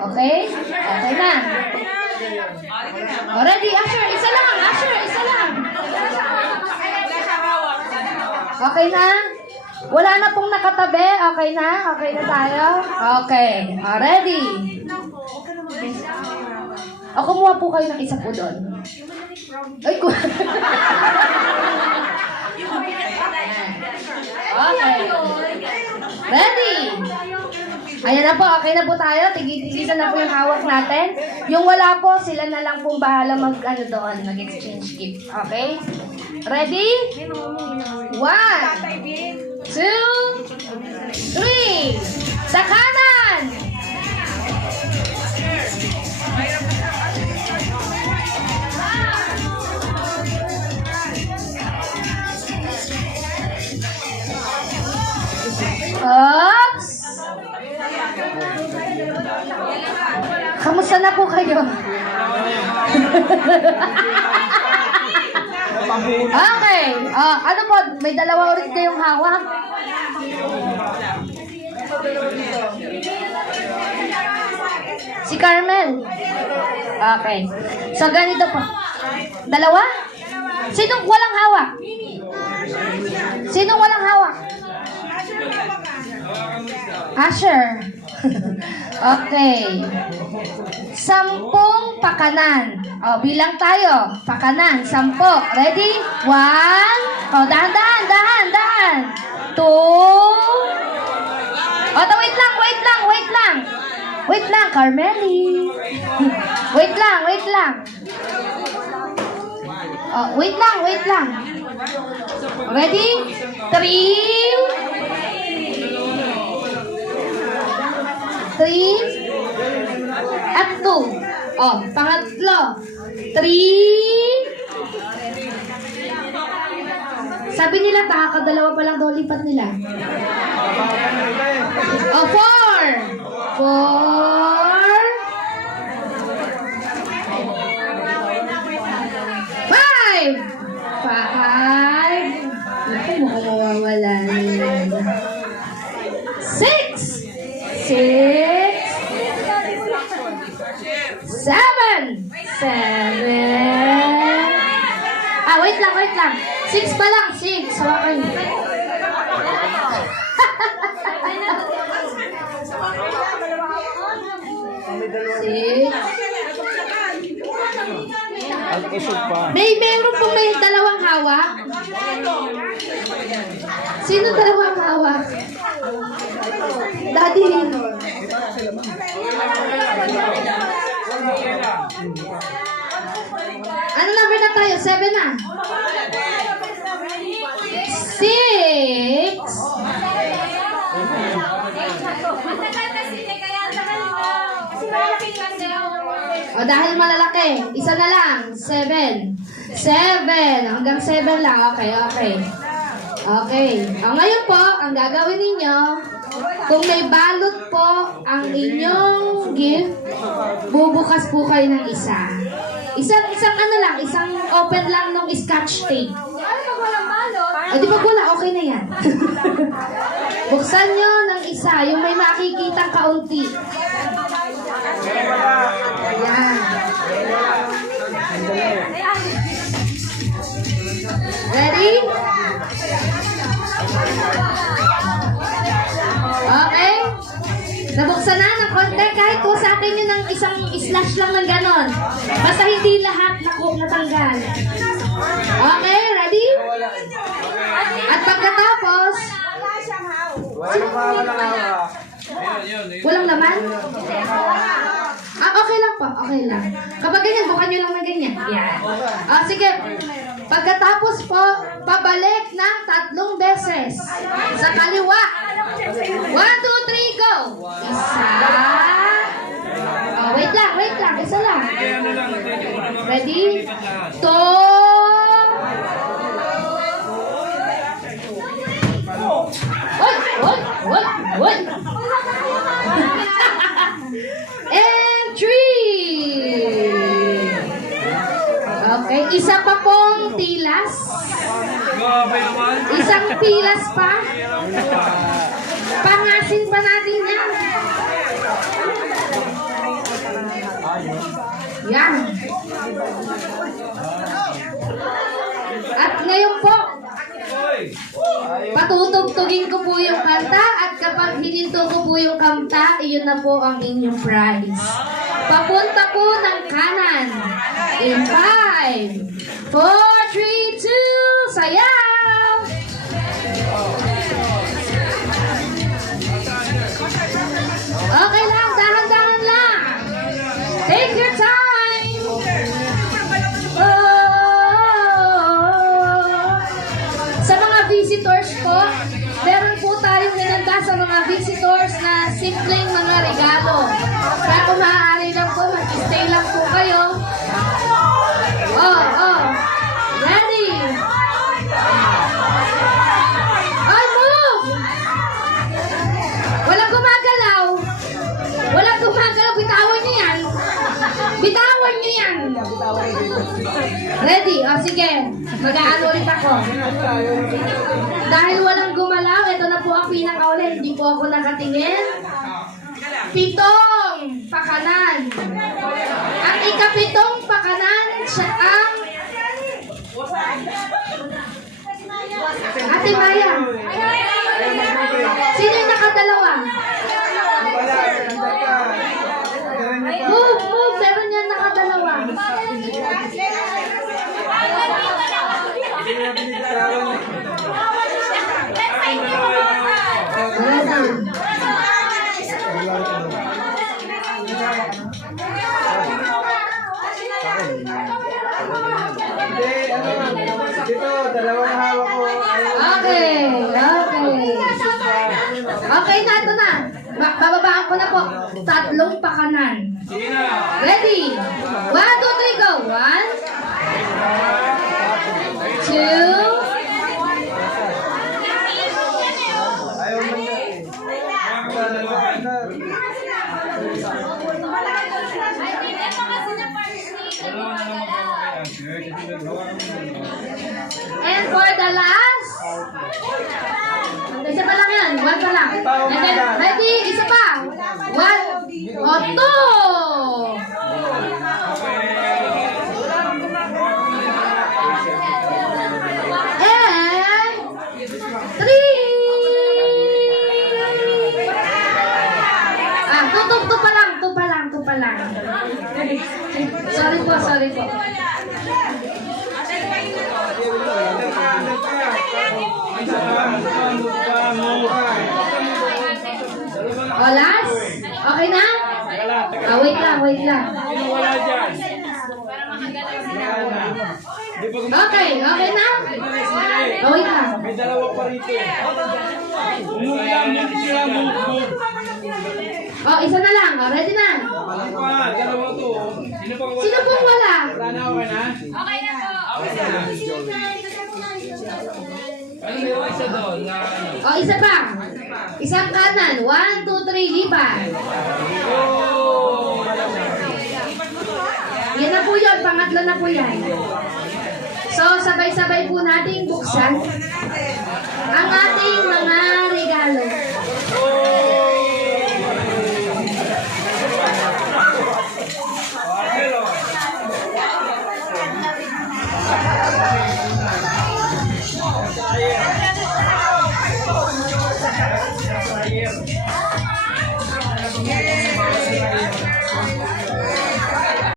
Okay? Okay na. Ready? Usher, isa lang. Usher, isa lang. Okay na? Wala na pong nakatabi. Okay na? Okay na tayo? Okay. Ready? O, kumuha po kayo ng isa po doon. Ay, okay. Ready? Ayan na po, okay na po tayo. Tigil-tigisan na po yung hawak natin. Yung wala po, sila na lang pong bahala mag-exchange gift. Okay? Ready? 1, 2, 3. Sa kanan! Oops! Kamusta na po kayo? Okay. Ano po? May dalawa ulit kayong hawak? Si Carmel. Okay. So, ganito po. Dalawa? Sinong walang hawak? Sinong walang hawak? Usher. Okay. 10 pakanan. Bilang tayo. Pakanan. 10. Ready? 1. Dahan. 2. Wait lang, Carmeli. Wait lang. Wait lang. Ready? 3 at 2. Pangatlo. 3. Sabi nila, kakadalawa pa lang daw lipat nila. 4. 5. Naku, mukhang mawawala nila. 6. 7. Wait lang. 6 pa lang. 6. Hawakan niyo. 6. Meron pong may dalawang hawak. Sino dalawang hawak? Daddy. Ano number na tayo? 7 na. 6. Dahil malalaki, isa na lang. 7. Hanggang 7 lang. Okay. Ngayon po, ang gagawin ninyo, kung may balot po ang inyong gift, bubukas po kayo ng isa. Isang open lang ng scotch tape. Di ba wala, okay na yan. Buksan nyo ng isa, yung may makikitang kaunti. Ayan. Ready? Okay? Nabuksan na ng konti. Kahit po sa akin yun ng isang slash lang ng ganon. Basta hindi lahat natanggal. Okay? Ready? At pagkatapos, walang laman? Okay lang po. Okay lang. Kapag ganyan, bukan nyo lang na ganyan. Yan. Sige. Pagkatapos po, pabalik ng 3 beses. Sa kaliwa. 1, 2, 3, go! Isa. Wait lang. Isa lang. Ready? 2. What? And 3. Okay, isa pa pong tilas. Isang pilas pa. Pupunasin pa natin yan. Yan. At ngayon po, patutugtugin ko po yung kanta at kapag hininto ko po yung kanta, iyon na po ang inyong prize. Papunta po ng kanan. In 5, 4, 3, 2, sayaw! Okay lang, dahan-dahan lang. Take your time. Sa mga visitors po, meron po tayong inanda sa mga visitors na simpleng mga regalo. Kaya kung maaari lang po, mag-stay lang po kayo. Ready? Move! Walang gumagalaw. Walang gumagalaw. Bitawan niyo yan. Bitawan niyo yan. Ready? Sige. Mag-aano ulit ako. Dahil walang gumalaw, ito na po ang pinakauli. Hindi po ako nakatingin. 7 pakanan. Ang ika-7 pakanan, siya ang Ate Maya. Sino yung nakadalawa? Move. Meron yan nakadalawa. Dito, dalawang hawak ko. Okay. Okay na, ito na. Bababaan ko na po. 3 pakanan. Ready? 1, 2, 3, go. 1, 2. Ayaw mo And for the last, isa pa lang yan. 1 pa lang. And then, ready? Isa pa. 1, 2. And 3. Two pa lang. Sorry po. Last? Okay na? Wait lang. Okay na? Wait lang. May dalawa pa rito. Isa na lang. Ready na? Dalawa to. Sino pong wala? Wala na, okay na? Okay na po. Ano meron isa doon? Isa pa. Isang kanan. 1, 2, 3, lipat. Yan na po yun. Pangatlo na po yan. So, sabay-sabay po nating buksan ang ating mga regalo.